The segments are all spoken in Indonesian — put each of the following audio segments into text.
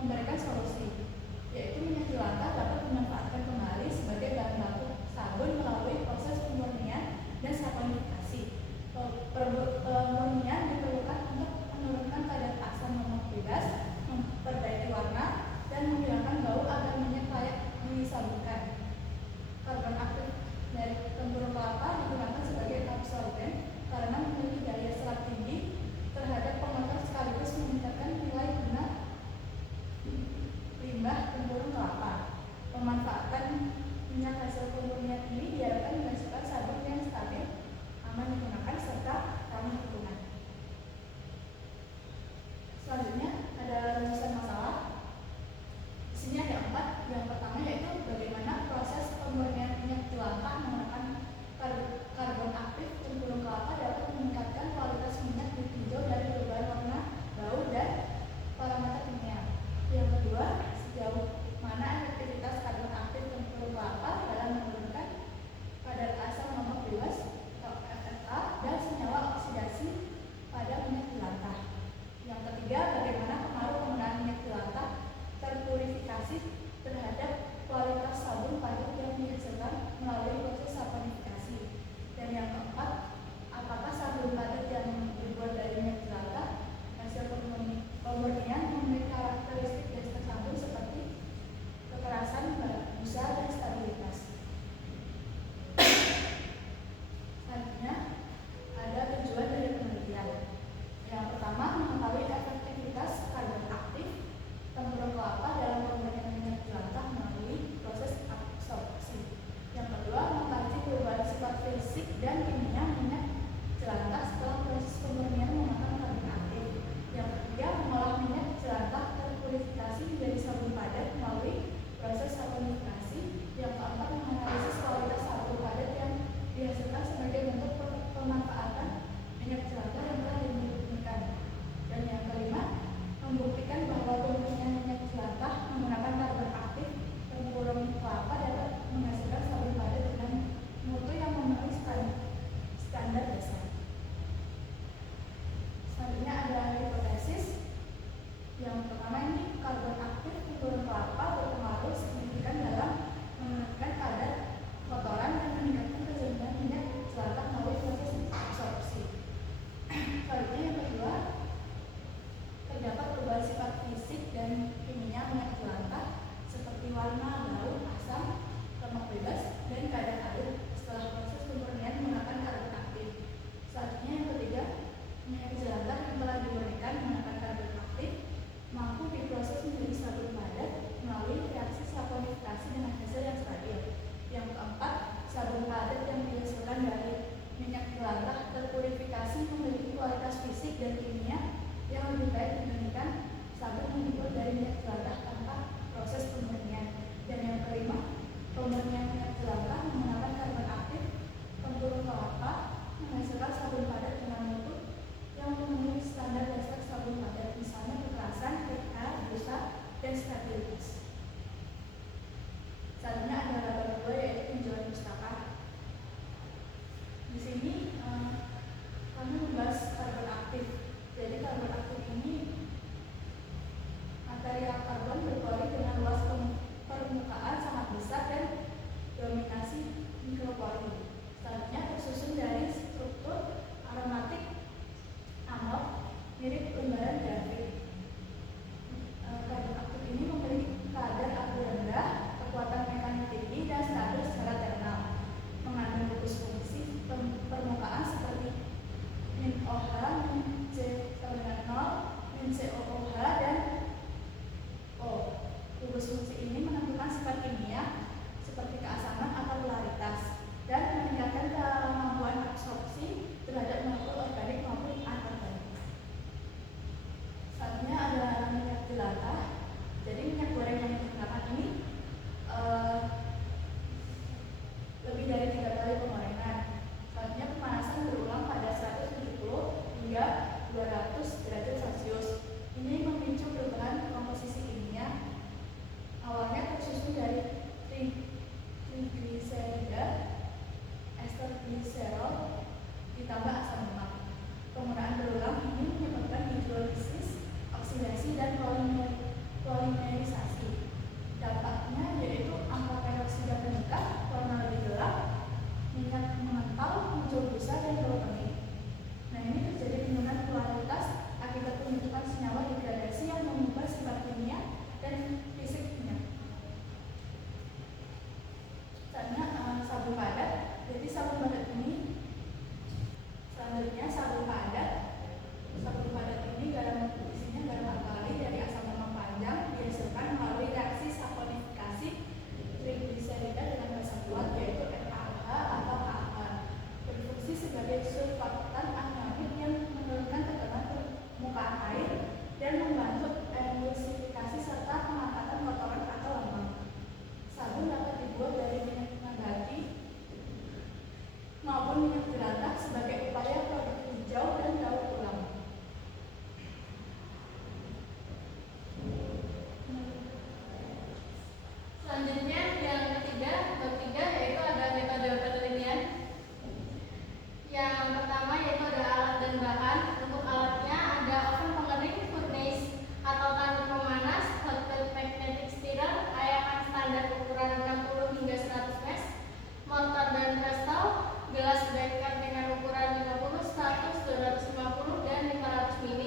memberikan solusi, yaitu minyak jelantah dapat dimanfaatkan kembali sebagai bahan baku sabun melalui proses pemurnian dan saponifikasi. Pemurnian diperlukan untuk menurunkan kadar asam lemak bebas, memperbaiki warna, dan menghilangkan bau agar minyak layak disabunkan. Karbon aktif dari tempurung kelapa digunakan sebagai absorben karena memiliki daya serap tinggi terhadap pengotor sekaligus meningkatkan nilai guna limbah tempurung kelapa. Pemanfaatan minyak hasil pemurnian ini diharapkan menghasilkan sabun yang stabil, aman digunakan, serta ramah lingkungan. Selanjutnya ada rumusan masalah. Di sini ada 4. Yang pertama yaitu bagaimana proses pemurnian minyak jelantah menggunakan karbon aktif tempurung kelapa dapat meningkatkan kualitas minyak ditinjau dari perubahan warna, bau, dan parameter kimia. Yang kedua, sejauh mana efektivitas karbon aktif tempurung kelapa dalam menurunkan kadar asam lemak bebas atau FSA dan senyawa oksidasi pada minyak jelantah. Yang ketiga, bagaimana pengaruh penggunaan minyak jelantah terpurifikasi terhadap kualitas sabun padat yang dihasilkan melalui proses saponifikasi. Dan yang keempat, apakah sabun padat yang dibuat dari minyak jelantah hasil pemurnian memiliki karakteristik dasar sabun seperti kekerasan, busa, dan stabilitas. Selanjutnya ada tujuan dari penelitian. Yang pertama, mengetahui efektivitas karbon aktif tempurung kelapa dalam pemurnian minyak jelantah melalui proses absorpsi. Yang kedua, mengkaji perubahan sifat fisik dan kimia minyak jelantah setelah proses pemurnian menggunakan karbon aktif. Yang ketiga, mengolah minyak jelantah terpurifikasi menjadi sabun padat melalui proses saponifikasi. Yang keempat, menganalisis kualitas sabun padat yang dihasilkan sebagai bentuk pemanfaatan minyak jelantah yang telah dimurnikan. Dan yang kelima, membuktikan bahwa pemurnian minyak jelantah menggunakan karbon aktif tempurung kelapa dapat menghasilkan sabun padat dengan mutu yang memenuhi standar dasar. Selanjutnya ada hipotesis. Yang pertama ini, karbon aktif tempurung kelapa berpengaruh signifikan dalam menurunkan kadar kotoran dan meningkatkan kejenuhan minyak jelantah melalui proses absorpsi. Selanjutnya yang kedua, terdapat perubahan sifat fisik dan kimia minyak jelantah seperti warna, bau, asam, lemak bebas, dan kadar air setelah proses pemurnian menggunakan karbon aktif. Selanjutnya yang ketiga, minyak jelantah yang telah dimurnikan menggunakan karbon aktif mampu diproses menjadi sabun padat melalui reaksi saponifikasi dengan hasil yang stabil. Yang keempat, sabun padat yang dihasilkan dari minyak jelantah terpurifikasi memiliki kualitas fisik dan kimia yang lebih baik dibandingkan sabun yang dibuat dari minyak jelantah tanpa proses pemurnian. Dan yang kelima, pemurnian minyak jelantah menggunakan karbon aktif tempurung kelapa menghasilkan sabun padat dengan mutu yang memenuhi standar dasar sabun padat, misalnya kekerasan, pH, busa, dan stabilitas. Selanjutnya ada laba kedua yaitu tinjauan pustaka. Di sini kami membahas karbon aktif. Jadi karbon aktif ini material karbon berpori dengan luas permukaan sangat besar dan dominasi mikropori. Selanjutnya tersusun dari struktur aromatik amod mirip lembaran grafit. Karbon aktif ini memiliki kadar abu rendah, kekuatan mekanik tinggi, dan stabil secara thermal. Mengandung gugus fungsi permukaan seperti NOH, C-0, COOH, dan O. Gugus fungsi ini menentukan sifat kimia seperti keasaman atau polaritas dan meningkatkan kemampuan absorpsi terhadap molekul organik maupun anorganik. Selanjutnya ada minyak jelantah. Jadi minyak goreng yang digunakan ini lebih dari 3 kali penggorengan. Selanjutnya pemanasan berulang pada 170 hingga 200 derajat Celcius. Ini memicu perubahan komposisi kimia. Awalnya tersusun dari trigliserida, ester gliserol, ditambah asam lemak. Penggunaan berulang ini menyebabkan hidrolisis, oksidasi, dan polimerisasi. Dampaknya yaitu angka peroksida meningkat, warna lebih gelap, minyak mengental, muncul busa dan bau pening. Nah, ini terjadi penurunan polaritas akibat pembentukan senyawa degradasi yang mengubah sifat kimia dan fisiknya. Selanjutnya sabun padat. Jadi sabun padat ini selanjutnya sabun padat. Sabun padat ini isinya garam alkali dari asam lemak panjang dihasilkan melalui reaksi saponifikasi trigliserida dengan basa kuat yaitu NaOH atau AH. Berfungsi sebagai surfaktan anion yang menurunkan tekanan permukaan air dan membantu emulsifikasi serta pengangkatan kotoran atau lemak. Sabun dapat dibuat dari minyak nabati maupun minyak jelantah sebagai upaya produk hijau dan daur ulang. Selanjutnya yang ketiga, bab 3 yaitu ada metode penelitian. Yang pertama yaitu ada alat dan bahan. Untuk alatnya ada oven pengering, furnace atau tanduk pemanas, hot plate magnetic stirrer, ayakan standar ukuran 60 hingga 100 mesh, mortar dan pestle, gelas beker dengan ukuran 50, 100, 250 dan 500 ml,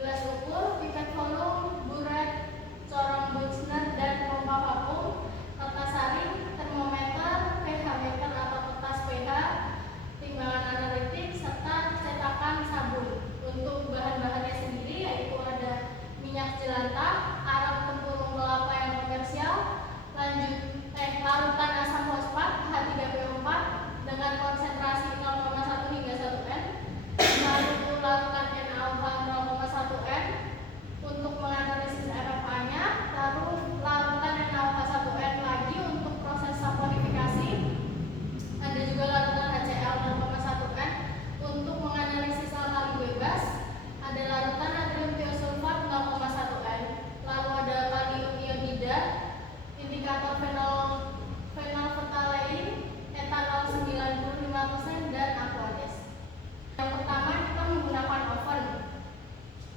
gelas ukur, pipet volume, buret, corong Buchner dan pompa vakum, kertas saring, termometer, pH meter atau kertas pH, timbangan analitik serta cetakan sabun. Untuk bahan-bahannya sendiri yaitu ada minyak jelantah, arang tempurung kelapa yang komersial, larutan asam fosfat H3PO4 dengan konsentrasi 0,1 hingga 1 N, lalu larutan NaOH 0,1 N untuk menganalisis FFA-nya, lalu larutan NaOH 1 N lagi untuk proses saponifikasi. Ada juga larutan HCl 0,1 N untuk menganalisis alkali bebas. Ada larutan natrium tiosulfat 0,1 N. Lalu ada kalium iodida, indikator phenolphthalein, etanol 95% dan aqueous. Yang pertama kita menggunakan oven.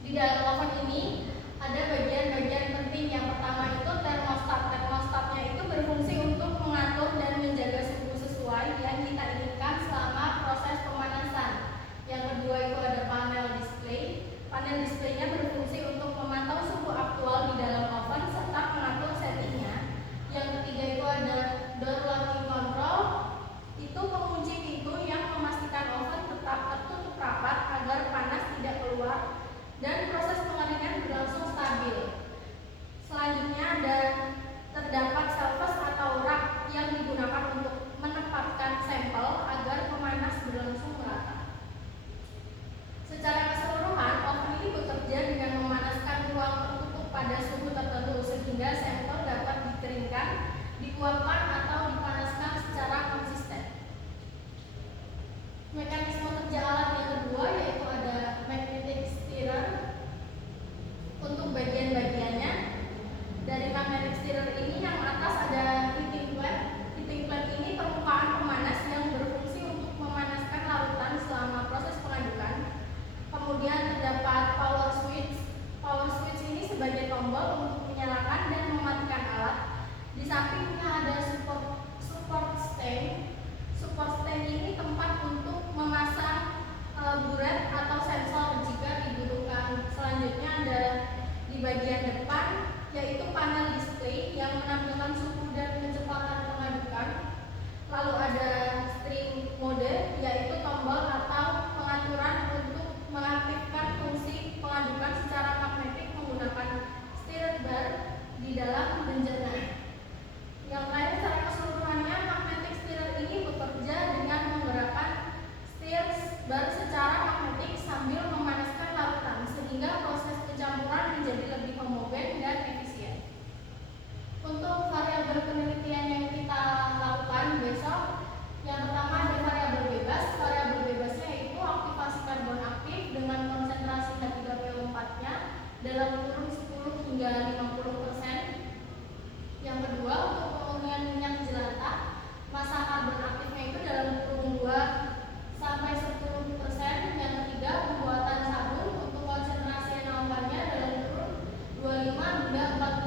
Di dalam oven ini ada bagian-bagian penting. Yang pertama itu termostat. Termostatnya itu berfungsi untuk mengatur dan menjaga suhu sesuai yang kita inginkan selama proses pemanasan. Yang kedua itu ada panel display. Panel displaynya berfungsi untuk memantau suhu aktual di dalam oven serta mengatur settingnya. Yang ketiga itu ada door locking control. Itu pengunci pintu yang memastikan oven tetap tertutup rapat agar panas tidak keluar dan proses pengeringan berlangsung stabil. Selanjutnya terdapat shelves atau rak yang digunakan untuk menempatkan sampel agar pemanas berlangsung merata. Secara keseluruhan, oven ini bekerja dengan memanaskan ruang tertutup pada suhu tertentu sehingga sampel dapat dikeringkan, dikuapkan atau dipanaskan secara konsisten. Mekanisme kerja alat yang kedua yaitu ada magnetic stirrer. Untuk bagian-bagiannya dari magnetic stirrer ini yang atas ada heating plate. Heating plate ini permukaan pemanas yang berfungsi untuk memanaskan larutan selama proses pengadukan. Kemudian terdapat power switch. Power switch ini sebagai tombol untuk menyalakan dan mematikan alat. Di sampingnya ada support stand. Support stand ini tempat untuk memasang buret atau sensor jika dibutuhkan. Selanjutnya ada di bagian depan yaitu panel display yang menampilkan suhu dan kecepatan pengadukan. Lalu ada string mode yaitu tombol atau pengaturan untuk mengaktifkan fungsi pengadukan secara magnetik menggunakan stirred bar di dalam benjernya. Yang lain secara keseluruhannya magnetic stirrer ini bekerja dengan menggerakkan stirred bar secara magnetik sambil memanaskan larutan sehingga proses pencampuran menjadi lebih homogen dan efisien. Untuk variabel penelitian yang kita lakukan besok, yang pertama ada variabel bebas. Variabel bebasnya itu aktivasi karbon aktif dengan konsentrasi H3PO4-nya dalam kurun 10 hingga 50%. Yang kedua untuk pemurnian minyak jelantah, massa karbon aktifnya itu dalam kurun 2 sampai 10%. Yang ketiga pembuatan sabun untuk konsentrasi NaOH-nya dalam kurun 25 hingga 40%.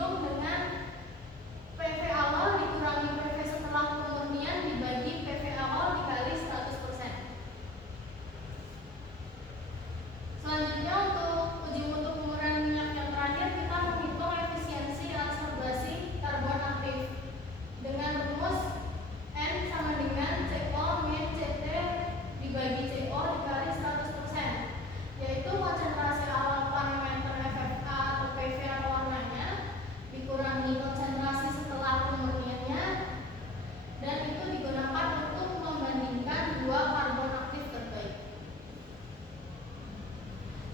dihitung dengan PV awal dikurangi PV setelah pemurnian dibagi PV awal dikali 100%. Selanjutnya untuk uji mutu pemurnian minyak yang terakhir, kita menghitung efisiensi absorbasi karbon aktif dengan rumus N sama dengan CO min CT dibagi CO dikali 100%, yaitu konsentrasi awal parameter FFA atau PV atau warnanya dikurangi konsentrasi setelah pemurniannya, dan itu digunakan untuk membandingkan dua karbon aktif terbaik.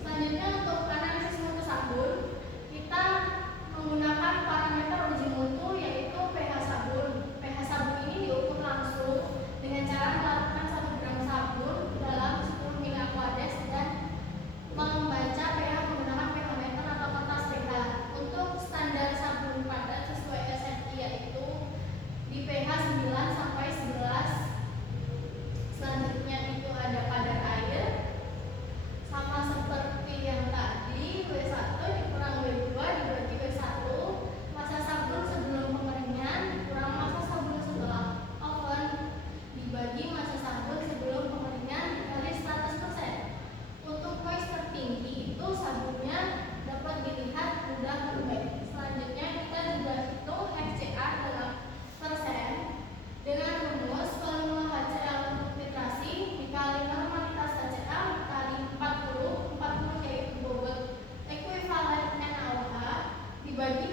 Selanjutnya untuk analisis mutu sabun, kita menggunakan parameter uji mutu yaitu pH sabun. pH sabun ini diukur langsung dengan cara melakukan 1 gram sabun dalam 10 ml Aquades dan membaca pH menggunakan pH meter atau kertas pH. Untuk standar sabun padat sesuai SNI yaitu di pH 9 sampai 11. Selanjutnya itu ada kadar air, sama seperti yang tadi, W1 dikurang W2 dibagi W1, massa sabun sebelum pengeringan kurang massa sabun setelah oven dibagi massa sabun sebelum pengeringan dikali 100%. Untuk moisture tinggi itu sabunnya dapat dilihat mudah berbaik. Selanjutnya kita juga hitung HCA dalam persen dengan rumus volume HCl untuk filtrasi dikali normalitas HCA dikali 40 yaitu bobot ekuivalen NaOH dibagi